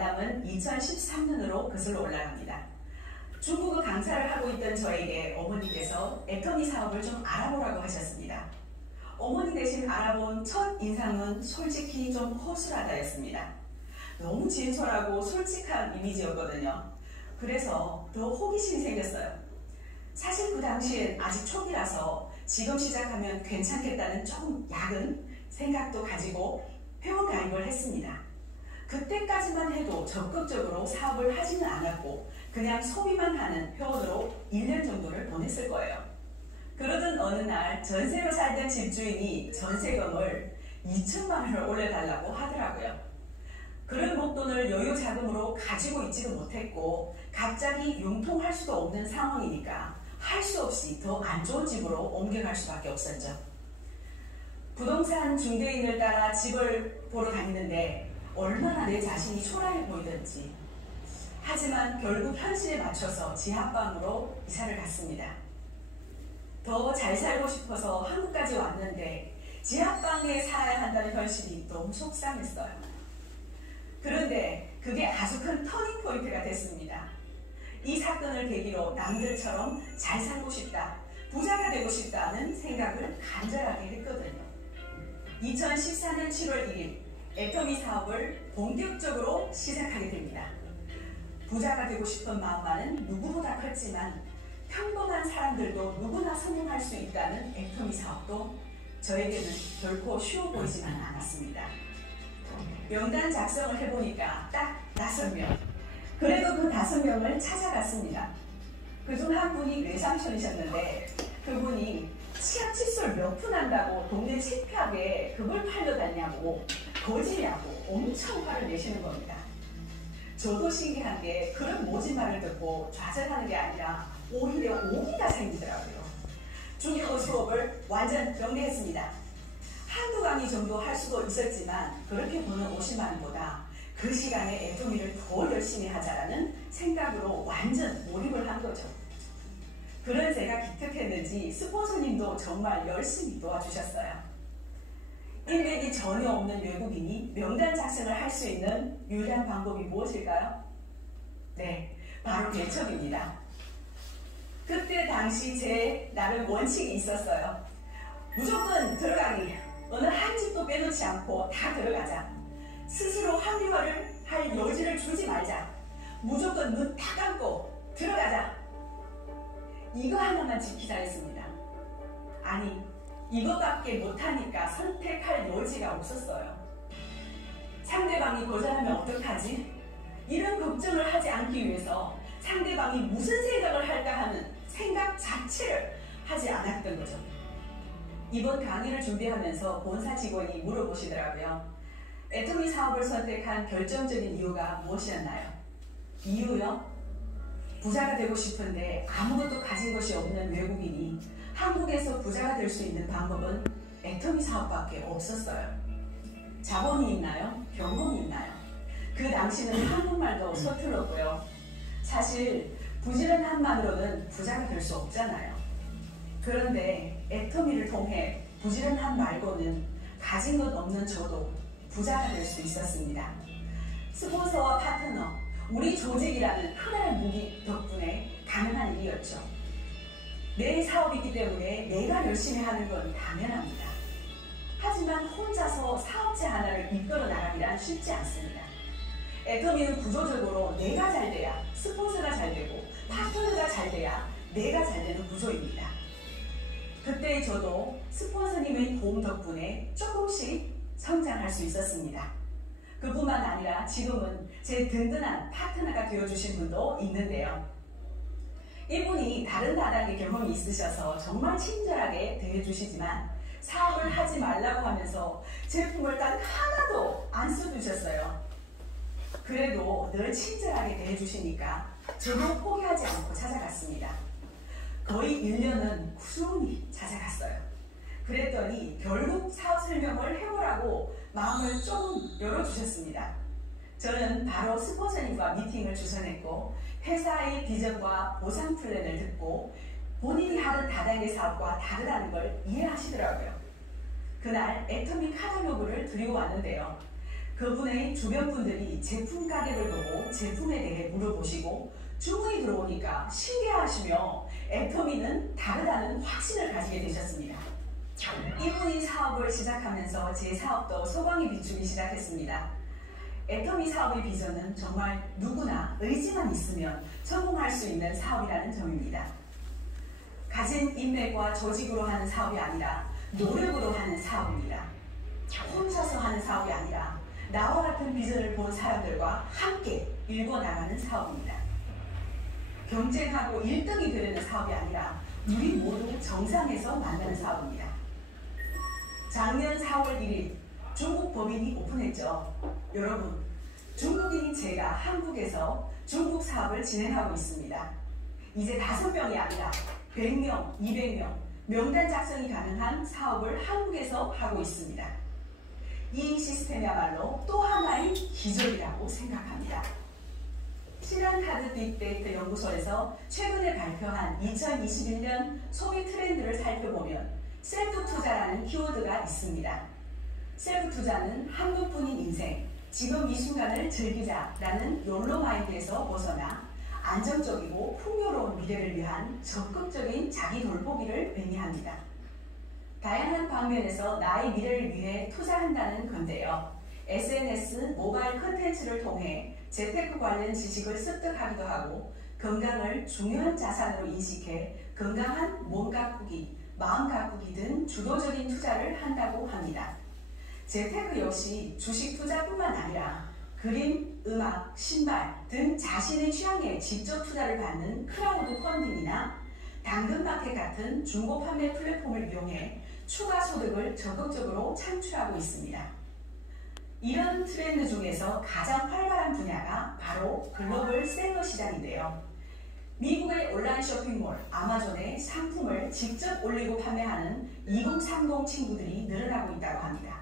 남은 2013년으로 거슬러 올라갑니다. 중국어 강사를 하고 있던 저에게 어머니께서 애터미 사업을 좀 알아보라고 하셨습니다. 어머니 대신 알아본 첫 인상은 솔직히 좀 허술하다였습니다. 너무 진솔하고 솔직한 이미지였거든요. 그래서 더 호기심이 생겼어요. 사실 그 당시엔 아직 초기라서 지금 시작하면 괜찮겠다는 조금 야근 생각도 가지고 회원 가입을 했습니다. 그때까지만 해도 적극적으로 사업을 하지는 않았고 그냥 소비만 하는 회원으로 1년 정도를 보냈을 거예요. 그러던 어느 날 전세로 살던 집주인이 전세금을 2천만 원을 올려달라고 하더라고요. 그런 목돈을 여유 자금으로 가지고 있지도 못했고 갑자기 융통할 수도 없는 상황이니까 할 수 없이 더 안 좋은 집으로 옮겨갈 수밖에 없었죠. 부동산 중개인을 따라 집을 보러 다니는데 얼마나 내 자신이 초라해 보이던지. 하지만 결국 현실에 맞춰서 지하방으로 이사를 갔습니다. 더 잘 살고 싶어서 한국까지 왔는데 지하방에 살아야 한다는 현실이 너무 속상했어요. 그런데 그게 아주 큰 터닝포인트가 됐습니다. 이 사건을 계기로 남들처럼 잘 살고 싶다, 부자가 되고 싶다는 생각을 간절하게 했거든요. 2014년 7월 1일 애터미 사업을 본격적으로 시작하게 됩니다. 부자가 되고 싶은 마음만은 누구보다 컸지만 평범한 사람들도 누구나 성공할 수 있다는 애터미 사업도 저에게는 결코 쉬워 보이지만 않았습니다. 명단 작성을 해보니까 딱 5명. 그래도 그 5명을 찾아갔습니다. 그중 한 분이 외삼촌이셨는데 그분이 치약 칫솔 몇 푼 한다고 동네 창피하게 그걸 팔러 다니냐고 거지냐고 엄청 화를 내시는 겁니다. 저도 신기한 게 그런 모진 말을 듣고 좌절하는 게 아니라 오히려 오기가 생기더라고요. 중국어 수업을 완전 정리했습니다. 한두 강의 정도 할 수도 있었지만 그렇게 버는 50만 원보다 그 시간에 애터미를 더 열심히 하자라는 생각으로 완전 몰입을 한 거죠. 그런 제가 기특했는지 스폰서님도 정말 열심히 도와주셨어요. 인맥이 전혀 없는 외국인이 명단 작성을 할 수 있는 유일한 방법이 무엇일까요? 네, 바로 개척입니다. 그때 당시 제 나름 원칙이 있었어요. 무조건 들어가기. 어느 한 집도 빼놓지 않고 다 들어가자. 스스로 합리화를 할 여지를 주지 말자. 무조건 눈 다 감고 들어가자. 이거 하나만 지키자 했습니다. 아니, 이것밖에 못하니까 선택할 여지가 없었어요. 상대방이 거절하면 어떡하지? 이런 걱정을 하지 않기 위해서 상대방이 무슨 생각을 할까 하는 생각 자체를 하지 않았던 거죠. 이번 강의를 준비하면서 본사 직원이 물어보시더라고요. 애터미 사업을 선택한 결정적인 이유가 무엇이었나요? 이유요? 부자가 되고 싶은데 아무것도 가진 것이 없는 외국인이 한국에서 부자가 될 수 있는 방법은 애터미 사업밖에 없었어요. 자본이 있나요? 경험이 있나요? 그 당시는 한국말도 서툴렀고요. 사실 부지런함만으로는 부자가 될 수 없잖아요. 그런데 애터미를 통해 부지런함 말고는 가진 것 없는 저도 부자가 될 수 있었습니다. 스폰서와 파트너, 우리 조직이라는 하나의 무기 덕분에 가능한 일이었죠. 내 사업이기 때문에 내가 열심히 하는 건 당연합니다. 하지만 혼자서 사업체 하나를 이끌어 나가기란 쉽지 않습니다. 애터미는 구조적으로 내가 잘 돼야 스폰서가 잘 되고 파트너가 잘 돼야 내가 잘 되는 구조입니다. 그때 저도 스폰서님의 도움 덕분에 조금씩 성장할 수 있었습니다. 그뿐만 아니라 지금은 제 든든한 파트너가 되어주신 분도 있는데요. 이분이 다른 바닥의 경험이 있으셔서 정말 친절하게 대해주시지만 사업을 하지 말라고 하면서 제품을 단 하나도 안 써주셨어요. 그래도 늘 친절하게 대해주시니까 저도 포기하지 않고 찾아갔습니다. 거의 1년은 꾸준히 찾아갔어요. 그랬더니 결국 사업 설명을 해보라고 마음을 조금 열어주셨습니다. 저는 바로 스폰서님과 미팅을 주선했고 회사의 비전과 보상 플랜을 듣고 본인이 하는 다단계 사업과 다르다는 걸 이해하시더라고요. 그날 애터미 카탈로그를 드리고 왔는데요. 그분의 주변 분들이 제품 가격을 보고 제품에 대해 물어보시고 주문이 들어오니까 신기해하시며 애터미는 다르다는 확신을 가지게 되셨습니다. 이분이 사업을 시작하면서 제 사업도 소광이 비추기 시작했습니다. 애터미 사업의 비전은 정말 누구나 의지만 있으면 성공할 수 있는 사업이라는 점입니다. 가진 인맥과 조직으로 하는 사업이 아니라 노력으로 하는 사업입니다. 혼자서 하는 사업이 아니라 나와 같은 비전을 본 사람들과 함께 일궈나가는 사업입니다. 경쟁하고 1등이 되려는 사업이 아니라 우리 모두 정상에서 만나는 사업입니다. 작년 4월 1일 중국 법인이 오픈했죠. 여러분, 중국인인 제가 한국에서 중국 사업을 진행하고 있습니다. 이제 5명이 아니라 100명, 200명 명단 작성이 가능한 사업을 한국에서 하고 있습니다. 이 시스템이야말로 또 하나의 기적이라고 생각합니다. 신한카드 빅데이터 연구소에서 최근에 발표한 2021년 소비 트렌드를 살펴보면 셀프 투자라는 키워드가 있습니다. 셀프 투자는 한 번뿐인 인생, 지금 이 순간을 즐기자라는 욜로 마인드에서 벗어나 안정적이고 풍요로운 미래를 위한 적극적인 자기 돌보기를 의미합니다. 다양한 방면에서 나의 미래를 위해 투자한다는 건데요. SNS, 모바일 컨텐츠를 통해 재테크 관련 지식을 습득하기도 하고 건강을 중요한 자산으로 인식해 건강한 몸 가꾸기, 마음 가꾸기 등 주도적인 투자를 한다고 합니다. 재테크 역시 주식 투자뿐만 아니라 그림, 음악, 신발 등 자신의 취향에 직접 투자를 받는 크라우드 펀딩이나 당근마켓 같은 중고 판매 플랫폼을 이용해 추가 소득을 적극적으로 창출하고 있습니다. 이런 트렌드 중에서 가장 활발한 분야가 바로 글로벌 셀러 시장인데요. 미국의 온라인 쇼핑몰 아마존에 상품을 직접 올리고 판매하는 2030 친구들이 늘어나고 있다고 합니다.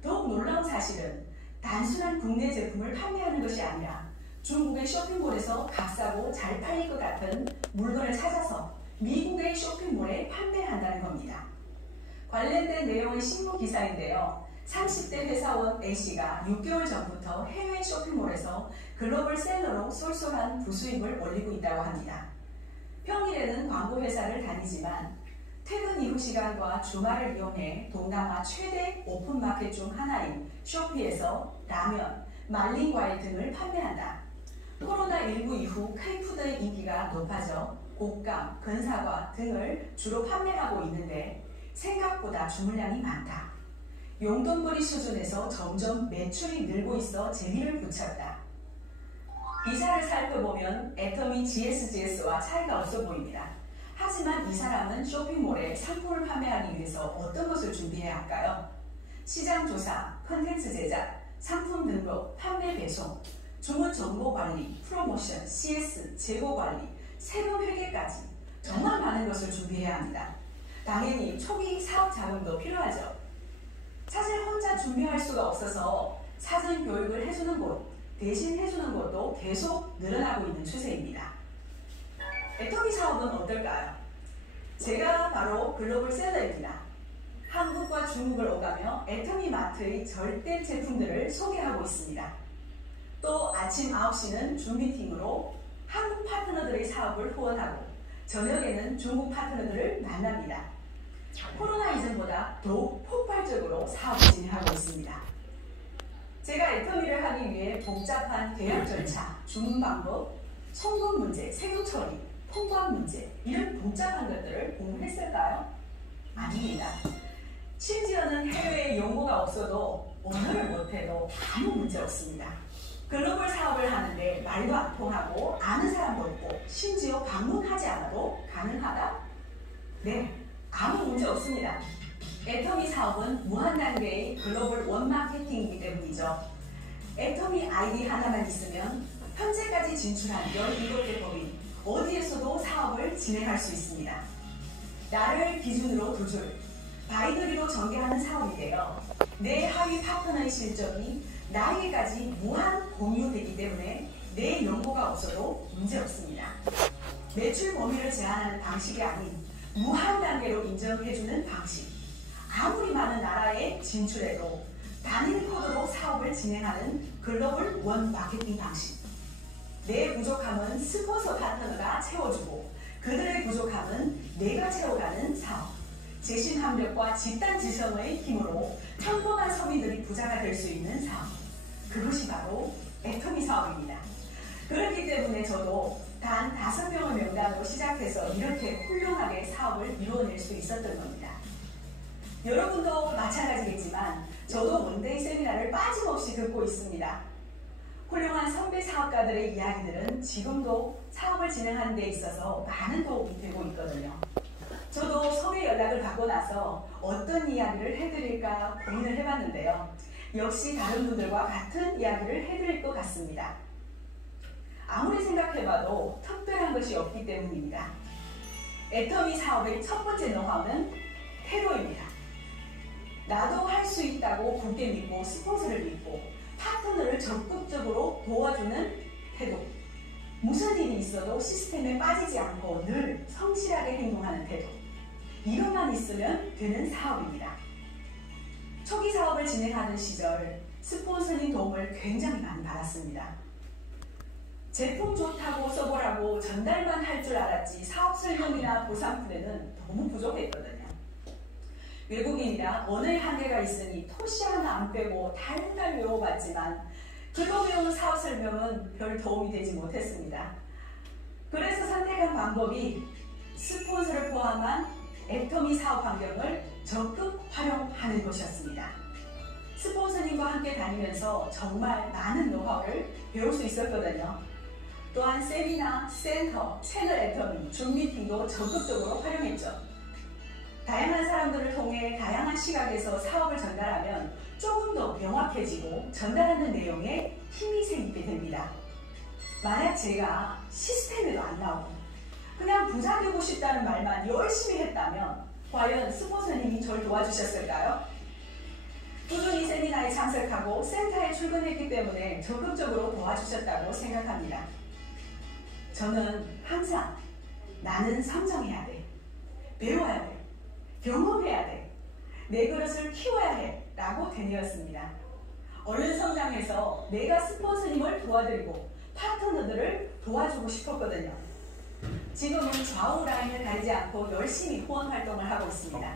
더욱 놀라운 사실은 단순한 국내 제품을 판매하는 것이 아니라 중국의 쇼핑몰에서 값싸고 잘 팔릴 것 같은 물건을 찾아서 미국의 쇼핑몰에 판매한다는 겁니다. 관련된 내용의 신문 기사인데요. 30대 회사원 A씨가 6개월 전부터 해외 쇼핑몰에서 글로벌 셀러로 쏠쏠한 부수입을 올리고 있다고 합니다. 평일에는 광고 회사를 다니지만 퇴근 이후 시간과 주말을 이용해 동남아 최대 오픈마켓 중 하나인 쇼피에서 라면, 말린 과일 등을 판매한다. 코로나19 이후 K푸드의 인기가 높아져 곶감, 건사과 등을 주로 판매하고 있는데 생각보다 주문량이 많다. 용돈벌이 수준에서 점점 매출이 늘고 있어 재미를 붙였다. 기사를 살펴보면 애터미 GSGS와 차이가 없어 보입니다. 하지만 이 사람은 쇼핑몰에 상품을 판매하기 위해서 어떤 것을 준비해야 할까요? 시장 조사, 컨텐츠 제작, 상품 등록, 판매 배송, 주문 정보 관리, 프로모션, CS, 재고 관리, 세금 회계까지 정말 많은 것을 준비해야 합니다. 당연히 초기 사업 자금도 필요하죠. 사실 혼자 준비할 수가 없어서 사전 교육을 해주는 곳, 대신 해주는 곳도 계속 늘어나고 있는 추세입니다. 애터미 사업은 어떨까요? 제가 바로 글로벌 셀러입니다. 한국과 중국을 오가며 애터미 마트의 절대 제품들을 소개하고 있습니다. 또 아침 9시는 줌 미팅으로 한국 파트너들의 사업을 후원하고 저녁에는 중국 파트너들을 만납니다. 코로나 이전보다 더욱 폭발적으로 사업을 진행하고 있습니다. 제가 애터미를 하기 위해 복잡한 계약 절차, 주문 방법, 송금 문제, 세금 처리, 통관 문제 이런 복잡한 것들을 공부했을까요? 아닙니다. 심지어는 해외에 연고가 없어도 언어를 못해도 아무 문제 없습니다. 글로벌 사업을 하는데 말도 안 통하고 아는 사람도 없고 심지어 방문하지 않아도 가능하다? 네, 아무 문제 없습니다. 애터미 사업은 무한 단계의 글로벌 원마케팅이기 때문이죠. 애터미 아이디 하나만 있으면 현재까지 진출한 17개 법인 어디에서도 사업을 진행할 수 있습니다. 나를 기준으로 2줄, 바이너리로 전개하는 사업인데요. 내 하위 파트너의 실적이 나에게까지 무한 공유되기 때문에 내 연고가 없어도 문제없습니다. 매출 범위를 제한하는 방식이 아닌 무한 단계로 인정해주는 방식. 아무리 많은 나라에 진출해도 단일 코드로 사업을 진행하는 글로벌 원 마케팅 방식. 내 부족함은 스폰서 파트너가 채워주고 그들의 부족함은 내가 채워가는 사업. 재심합력과 집단지성의 힘으로 평범한 서민들이 부자가 될 수 있는 사업. 그것이 바로 애터미 사업입니다. 그렇기 때문에 저도 단 5명의 명단으로 시작해서 이렇게 훌륭하게 사업을 이루어낼 수 있었던 겁니다. 여러분도 마찬가지겠지만 저도 원데이 세미나를 빠짐없이 듣고 있습니다. 훌륭한 선배 사업가들의 이야기들은 지금도 사업을 진행하는 데 있어서 많은 도움이 되고 있거든요. 저도 섭외 연락을 받고 나서 어떤 이야기를 해드릴까 고민을 해봤는데요. 역시 다른 분들과 같은 이야기를 해드릴 것 같습니다. 아무리 생각해봐도 특별한 것이 없기 때문입니다. 애터미 사업의 첫 번째 노하우는 태도입니다. 나도 할 수 있다고 굳게 믿고 스폰서를 믿고 파트너를 적극적으로 도와주는 태도. 무슨 일이 있어도 시스템에 빠지지 않고 늘 성실하게 행동하는 태도. 이것만 있으면 되는 사업입니다. 초기 사업을 진행하는 시절 스폰서님 도움을 굉장히 많이 받았습니다. 제품 좋다고 써보라고 전달만 할 줄 알았지 사업 설명이나 보상 플랜은 너무 부족했거든요. 외국인이라 언어의 한계가 있으니 토시 하나 안 빼고 달달 외워봤지만 그거 배운 사업 설명은 별 도움이 되지 못했습니다. 그래서 선택한 방법이 스폰서를 포함한 애터미 사업 환경을 적극 활용하는 것이었습니다. 스폰서님과 함께 다니면서 정말 많은 노하우를 배울 수 있었거든요. 또한 세미나, 센터, 채널 애터미, 줌 미팅도 적극적으로 활용했죠. 다양한 사람들을 통해 다양한 시각에서 사업을 전달하면 조금 더 명확해지고 전달하는 내용에 힘이 생기게 됩니다. 만약 제가 시스템에도 안 나오고 그냥 부자 되고 싶다는 말만 열심히 했다면 과연 스폰서님이 저를 도와주셨을까요? 꾸준히 세미나에 참석하고 센터에 출근했기 때문에 적극적으로 도와주셨다고 생각합니다. 저는 항상 나는 성장해야 돼, 배워야 돼, 경험해야 돼, 내 그릇을 키워야 해 라고 되뇌었습니다. 얼른 성장해서 내가 스폰서님을 도와드리고 파트너들을 도와주고 싶었거든요. 지금은 좌우 라인을 가리지 않고 열심히 후원 활동을 하고 있습니다.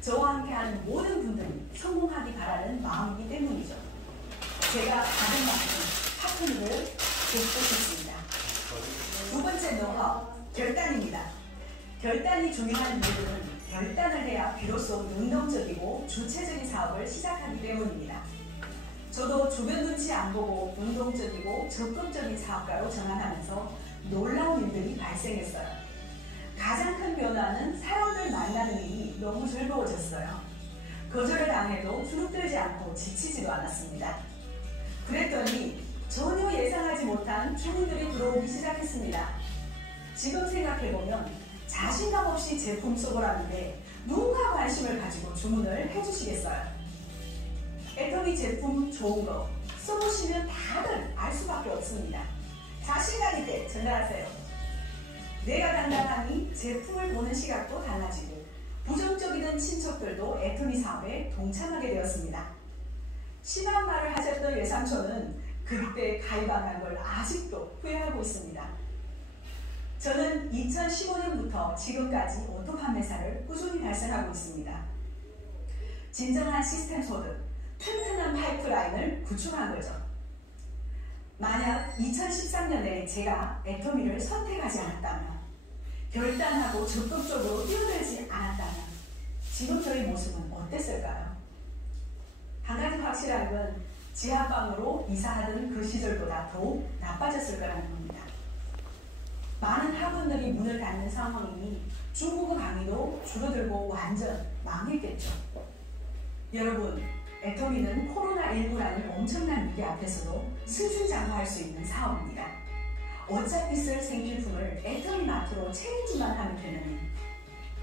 저와 함께하는 모든 분들이 성공하기 바라는 마음이기 때문이죠. 제가 받은 만큼 파트너를 돕고 싶습니다. 두 번째 노하우, 결단입니다. 결단이 중요한 이유는 결단을 해야 비로소 능동적이고 주체적인 사업을 시작하기 때문입니다. 저도 주변 눈치 안 보고 능동적이고 적극적인 사업가로 전환하면서 놀라운 일들이 발생했어요. 가장 큰 변화는 사람들 만나는 일이 너무 즐거워졌어요. 거절을 당해도 주눅들지 않고 지치지도 않았습니다. 그랬더니 전혀 예상하지 못한 주문들이 들어오기 시작했습니다. 지금 생각해보면 자신감 없이 제품 써보라는데 누가 관심을 가지고 주문을 해주시겠어요? 애터미 제품 좋은 거 써보시면 다들 알 수밖에 없습니다. 자신감 있게 전달하세요. 내가 단단하니 제품을 보는 시각도 달라지고 부정적이던 친척들도 애터미 사업에 동참하게 되었습니다. 심한 말을 하셨던 외삼촌은 그때 가입 안 한 걸 아직도 후회하고 있습니다. 저는 2015년부터 지금까지 오토 판매사를 꾸준히 달성하고 있습니다. 진정한 시스템 소득, 튼튼한 파이프라인을 구축한 거죠. 만약 2013년에 제가 애터미를 선택하지 않았다면, 결단하고 적극적으로 뛰어들지 않았다면 지금 저의 모습은 어땠을까요? 한 가지 확실한 건 지하방으로 이사하던 그 시절보다 더욱 나빠졌을 거라는 겁니다. 많은 학원들이 문을 닫는 상황이니 중국어 강의도 줄어들고 완전 망했겠죠. 여러분, 애터미는 코로나19라는 엄청난 위기 앞에서도 승승장구할 수 있는 사업입니다. 어차피 쓸 생필품을 애터미 마트로 체인지만 하면 되는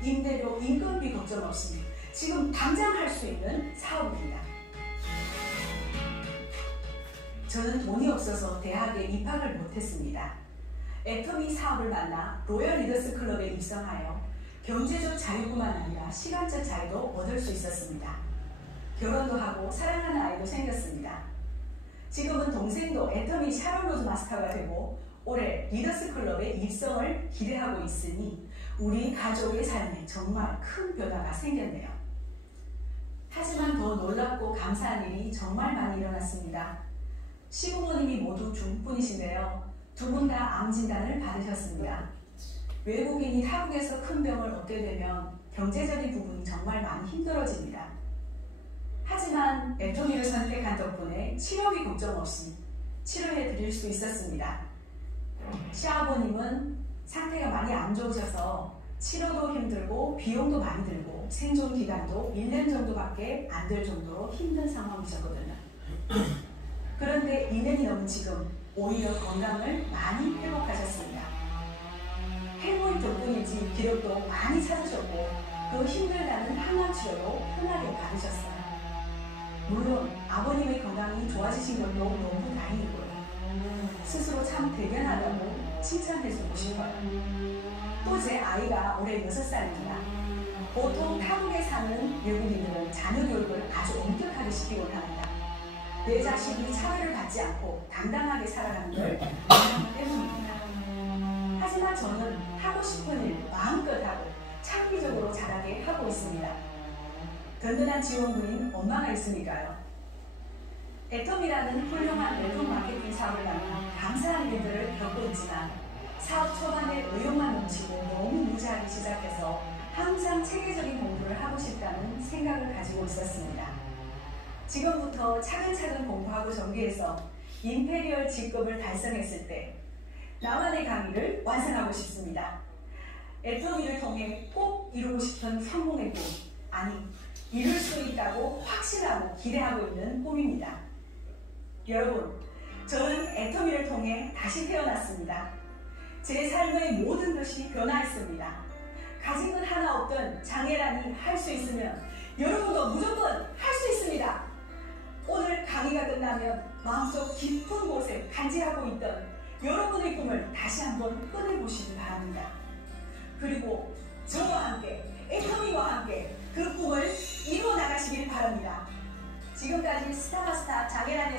임대료, 인건비 걱정 없이 지금 당장 할 수 있는 사업입니다. 저는 돈이 없어서 대학에 입학을 못했습니다. 애터미 사업을 만나 로열 리더스 클럽에 입성하여 경제적 자유뿐만 아니라 시간적 자유도 얻을 수 있었습니다. 결혼도 하고 사랑하는 아이도 생겼습니다. 지금은 동생도 애터미 샤론 로즈 마스터가 되고 올해 리더스 클럽에 입성을 기대하고 있으니 우리 가족의 삶에 정말 큰 변화가 생겼네요. 하지만 더 놀랍고 감사한 일이 정말 많이 일어났습니다. 시부모님이 모두 중풍이신데요. 두 분 다 암 진단을 받으셨습니다. 외국인이 타국에서 큰 병을 얻게 되면 경제적인 부분이 정말 많이 힘들어집니다. 하지만 애터미를 선택한 덕분에 치료비 걱정 없이 치료해 드릴 수 있었습니다. 시아버님은 상태가 많이 안 좋으셔서 치료도 힘들고 비용도 많이 들고 생존 기간도 1년 정도밖에 안 될 정도로 힘든 상황이셨거든요. 그런데 2년이 넘은 지금 오히려 건강을 많이 회복하셨습니다. 해모인 덕분인지 기력도 많이 찾으셨고 그 힘들다는 항암 치료도 편하게 받으셨어요. 물론 아버님의 건강이 좋아지신 것도 너무 다행이고요. 스스로 참 대견하다고 칭찬해주고 싶어요. 또 제 아이가 올해 6살입니다. 보통 타국에 사는 외국인들은 자녀 교육을 아주 엄격하게 시키곤 합니다. 내 자식이 차별을 받지 않고 당당하게 살아가는 걸 원하기 때문입니다. 하지만 저는 하고 싶은 일 마음껏 하고 창의적으로 잘하게 하고 있습니다. 든든한 지원군인 엄마가 있으니까요. 애텀이라는 훌륭한 네트워크 마케팅 사업을 만나 감사한 일들을 겪고 있지만 사업 초반에 의욕만 넘치고 너무 무지하게 시작해서 항상 체계적인 공부를 하고 싶다는 생각을 가지고 있었습니다. 지금부터 차근차근 공부하고 전개해서 임페리얼 직급을 달성했을 때 나만의 강의를 완성하고 싶습니다. 애터미를 통해 꼭 이루고 싶은 성공의 꿈, 아니 이룰 수 있다고 확신하고 기대하고 있는 꿈입니다. 여러분, 저는 애터미를 통해 다시 태어났습니다. 제 삶의 모든 것이 변화했습니다. 가진 것 하나 없던 장애란이 할 수 있으면 여러분도 무조건 할 수 있습니다. 오늘 강의가 끝나면 마음속 깊은 곳에 간직하고 있던 여러분의 꿈을 다시 한번 꺼내보시기 바랍니다. 그리고 저와 함께, 애터미와 함께 그 꿈을 이루어 나가시길 바랍니다. 지금까지 스타마스타 장애란의